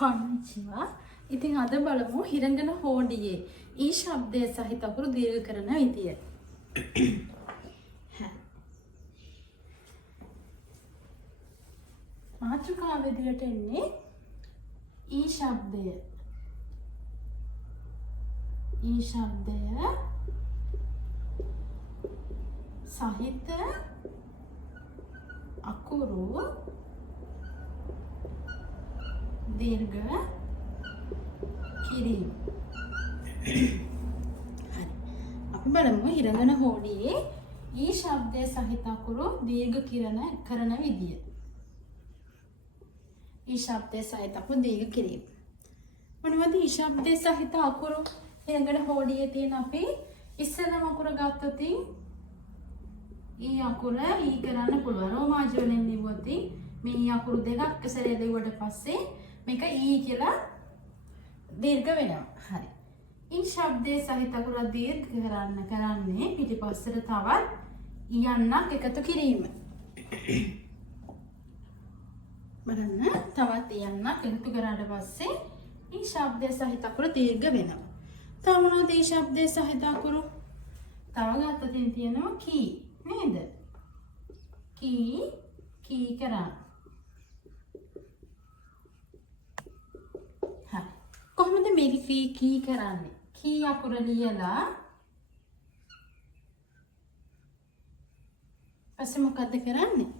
කොන්නිචිවා. ඉතින් අද බලමු හිරංගන හෝඩියේ ඊ ශබ්දය සහිත අකුරු දීර්ඝ කරන විදිය. මාතෘකාව විදියට එන්නේ ඊ ශබ්දය. ඊ ශබ්දය සහිත අකුරු දීර්ඝ කිරීම. හරි. අපි බලමු හිරංගන හෝඩියේ ඊ ශබ්දය සහිත අකුරු දීර්ඝ කරන විදිය. ඊ ශබ්දය සහිත අකුරු දීර්ඝ කිරීම. මොනවද ඊ ශබ්දය සහිත අකුරු හිරංගන හෝඩියේ තියෙන අපි ඉස්සෙල්ලාම අකුර ගත්තොත් ඊ අකුර ඊ කරන්න පුළුවන්. රෝමාජ වලින් ලිව්වොත් මේ ඊ අකුරු දෙකක් සැරේ ලිව්වට පස්සේ මේක ඊ කියලා දීර්ඝ වෙනවා. හරි. ඊ ශබ්දයේ සහිත අකුර දීර්ඝ කරන්නේ පිටිපස්සට තවත් යන්නක් එකතු කිරීම. බලන්න තවත් යන්නක් එකතු කරාට පස්සේ ඊ ශබ්දයේ සහිත අකුර දීර්ඝ වෙනවා. තව මොනවද ඊ ශබ්දයේ සහිත අකුරු? තව ගත්තතින් තියෙනවා කී නේද? කී කරා. හරි. කොහොමද මේක කී කරන්නේ? කී අකුර ලියලා පස්සේ මොකද්ද කරන්නේ?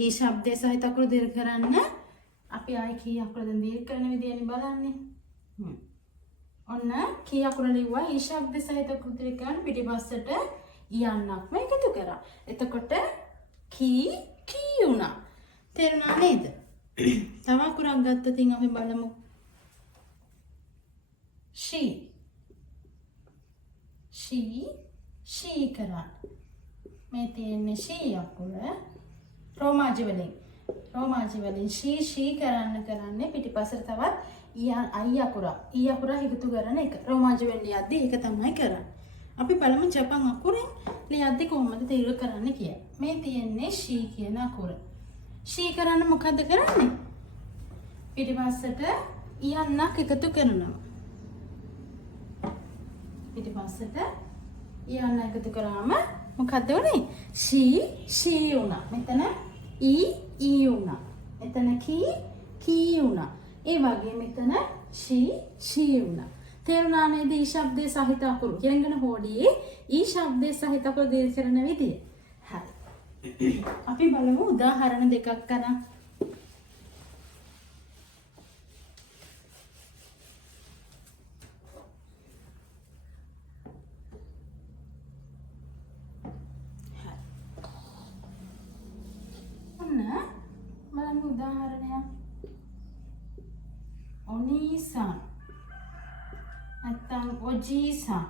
ඊ ශබ්දයේ සහිත අකුරු දීර්ඝ කරන්න අපි ආයි කී අකුර දැන් දීර්ඝ කරන විදියනේ බලන්නේ. ඔන්න කී අකුර ලිව්වා ඊ ශබ්දයේ සහිත අකුරු දීර්ඝ කරන පිටිපස්සට යන්නක්ම එකතු කරා. එතකොට කී වුණා. තේරුණා නේද? තව අකුරක් ගත්තතින් අපි බලමු. ෂී කරා. මේ තියෙන්නේ ෂී අකුර රෝමාජ වලින් ෂී කරන්නේ පිටිපස්සට තවත් අයි අකුර එකතු කරන එක. රෝමාජ වලින් යද්දි ඒක තමයි කරන්නේ. අපි බලමු ජපන් අකුරෙන් ලියද්දි කොහොමද දීර්ඝ කරන්න කියලා. මේ තියෙන්නේ ෂී කියන අකුර. ෂී කරන්න මොකද්ද කරන්නේ? පිටිපස්සට යන්නක් එකතු කරනවා. පිටිපස්සට යන්න එකතු කරාම මොකද්ද උනේ? ෂී වුණා. මෙතන ඊ වුණා. මෙතන කී වුණා. ඒ වගේ මෙතන ෂී වුණා. තේරුණා නේද ඊ ශබ්දයේ සහිත අකුරු? හිරංගන හෝඩියේ ඊ ශබ්දයේ සහිත අකුරු දීර්ඝ කරන විදිය. හරි. අපි බලමු උදාහරණ දෙකක් කරන්. බලමු උදාහරණයක්. ඔනීසා නැත්නම් ඔජීසා.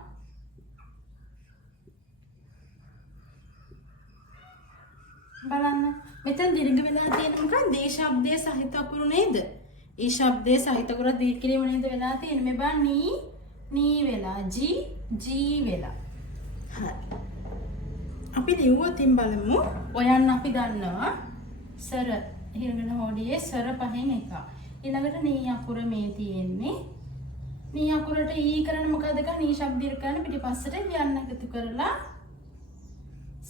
බලන්න මෙතන දීර්ඝ වෙලා තියෙන මොකක්ද? ඒ ශබ්දයේ සහිත අකුරු නේද? ඒ ශබ්දයේ සහිත අකුර දීර්ඝ කිරීම නේද වෙලා තියෙන්නේ. මේ බලන්න නී වෙලා ජී වෙලා. හරි. අපි ලියුවොතින් බලමු. ඔයන්න අපි දන්නවා සර හිරංගන හෝඩියේ සර පහෙන් එක. ඊළඟට නී අකුර මේ තියෙන්නේ. නී අකුරට ඊ කරන මොකද කරන්නේ? ඊ ශබ්ද දීර්ඝ කරන පිටිපස්සට යන්න එකතු කරලා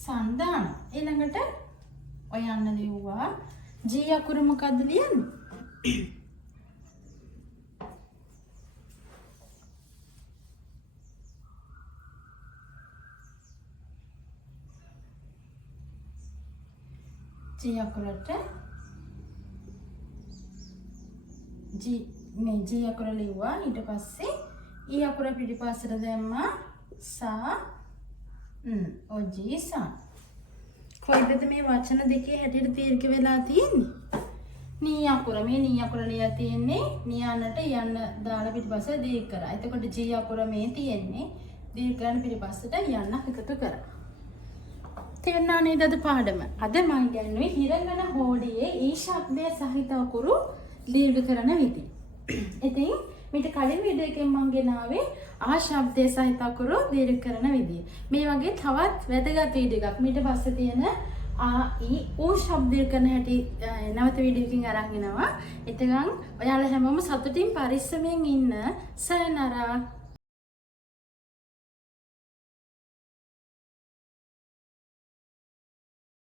සන්දාන. ඊළඟට ඔය යන්න ලියුවා. ජී අකුර මොකද්ද ලියන්නේ? ජී අකුරට මේ ජී අකුර ලිව්වා. ඊට පස්සේ ඊ අකුර පිටිපස්සට දැම්මා ඔජීසා. කොයිද මේ වචන දෙකේ හැටියට දීර්ඝ වෙලා තියෙන්නේ? නී අකුර ලියලා තියෙන්නේ නියන්නට යන්න දාලා පිටිපස්ස දීර්ඝ කරා. එතකොට ජී අකුර මේ තියෙන්නේ දීර්ඝ කරන පිටිපස්සට යන්නක් එකතු කරා. තේරුණා නේද අද පාඩම? අද මම කියන්නේ හිරංගන හෝඩියේ ඊ ශබ්දයේ සහිත අකුරු දීර්ඝ කරන විදිහ. ඉතින් මීට කලින් වීඩියෝ එකෙන් මම ගෙනාවේ ආ ශබ්දයේ සහිත අකුරු දීර්ඝ කරන විදිහ. මේ වගේ තවත් වැදගත් වීඩියෝ එකක් මීට පස්සේ තියෙන ආ ඊ ඌ ශබ්දය කරන හැටි නැවත වීඩියෝ එකකින් අරන් එනවා. එතකන් ඔයාලා හැමෝම සතුටින් පරිස්සමෙන් ඉන්න. සයනරා.